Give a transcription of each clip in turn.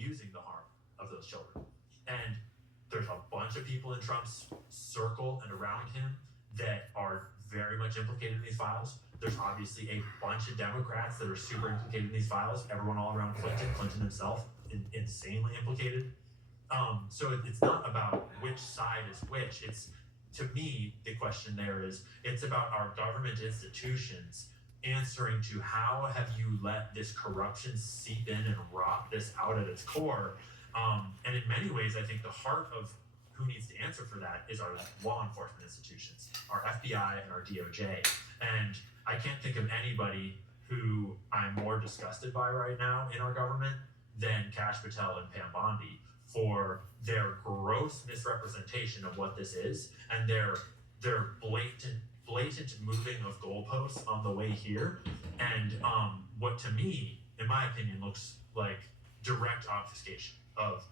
using the harm of those children. And there's a bunch of people in Trump's circle and around him that are very much implicated in these files. There's obviously a bunch of Democrats that are super implicated in these files. Everyone all around Clinton himself, insanely implicated. So it's not about which side is which. It's, to me, the question there is, it's about our government institutions answering to how have you let this corruption seep in and rot this out at its core. And in many ways, I think the heart of who needs to answer for that is our law enforcement institutions, our FBI and our DOJ. And I can't think of anybody who I'm more disgusted by right now in our government than Kash Patel and Pam Bondi for their gross misrepresentation of what this is and their blatant moving of goalposts on the way here. And what to me, in my opinion, looks like direct obfuscation of,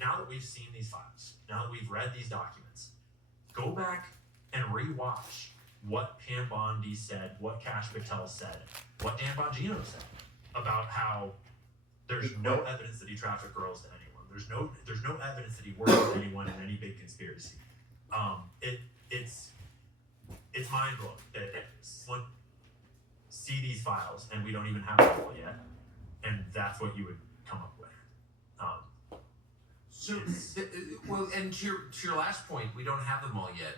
now that we've seen these files, now that we've read these documents, go back and rewatch what Pam Bondi said, what Kash Patel said, what Dan Bongino said about how there's no evidence that he trafficked girls to anyone. There's no evidence that he worked with anyone in any big conspiracy. It's mind blowing that someone see these files and we don't even have them all yet, and that's what you would come up with. And to your last point, we don't have them all yet.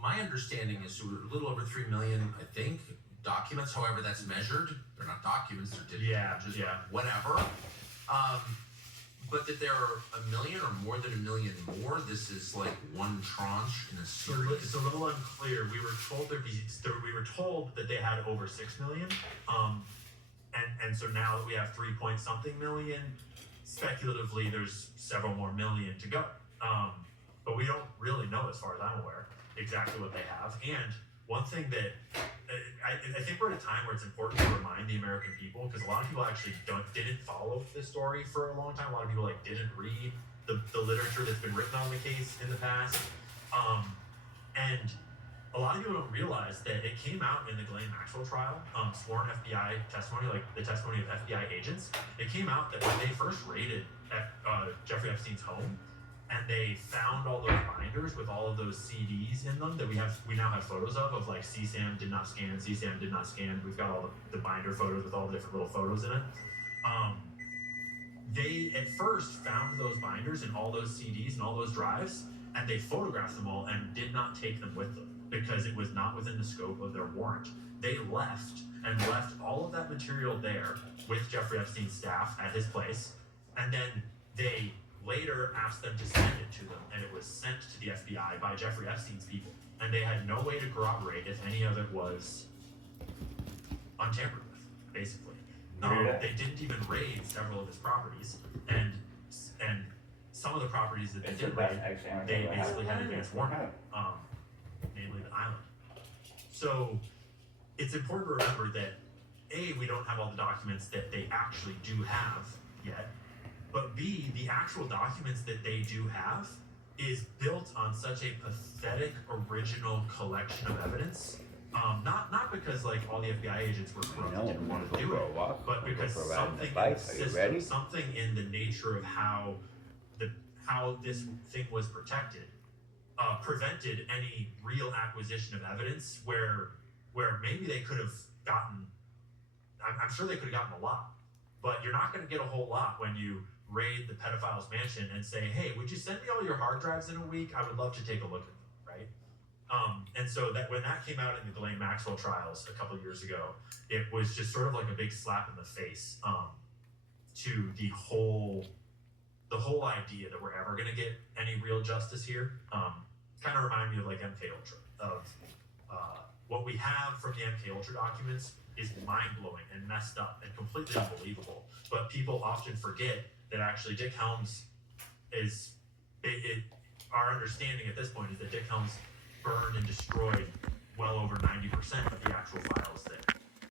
My understanding is we're a little over 3 million, I think, documents. However, that's measured. They're not documents. They're just whatever. But that there are 1 million or more than 1 million more. This is like one tranche in a series. It's a little unclear. We were told that they had over 6 million. And so now that we have 3 point something million, speculatively there's several more million to go. But we don't really know, as far as I'm aware, exactly what they have. And one thing that I think we're at a time where it's important to remind the American people, because a lot of people actually didn't follow this story for a long time. A lot of people didn't read the literature that's been written on the case in the past. And a lot of people don't realize that it came out in the Ghislaine Maxwell trial, sworn FBI testimony, like the testimony of FBI agents. It came out that when they first raided Jeffrey Epstein's home, and they found all those binders with all of those CDs in them that we now have photos of like CSAM did not scan, CSAM did not scan. We've got all the binder photos with all the different little photos in it. They at first found those binders and all those CDs and all those drives, and they photographed them all and did not take them with them because it was not within the scope of their warrant. They left all of that material there with Jeffrey Epstein's staff at his place, and then they later asked them to send it to them, and it was sent to the FBI by Jeffrey Epstein's people, and they had no way to corroborate if any of it was untampered with, basically. They didn't even raid several of his properties, and some of the properties that they did raid, they basically had advance warning, namely the island. So it's important to remember that A, we don't have all the documents that they actually do have yet, but B, the actual documents that they do have is built on such a pathetic original collection of evidence. Not because all the FBI agents were corrupt and didn't want to do it, but because something in the system, something in the nature of how this thing was protected, prevented any real acquisition of evidence where maybe they could have gotten, I'm sure they could have gotten a lot, but you're not going to get a whole lot when you raid the pedophile's mansion and say, hey, would you send me all your hard drives in a week? I would love to take a look at them, right? And so that when that came out in the Ghislaine Maxwell trials a couple of years ago, it was just sort of like a big slap in the face to the whole idea that we're ever going to get any real justice here. Kind of reminded me of MK Ultra, of what we have from the MK Ultra documents is mind-blowing and messed up and completely unbelievable. But people often forget that actually Dick Helms our understanding at this point is that Dick Helms burned and destroyed well over 90% of the actual files that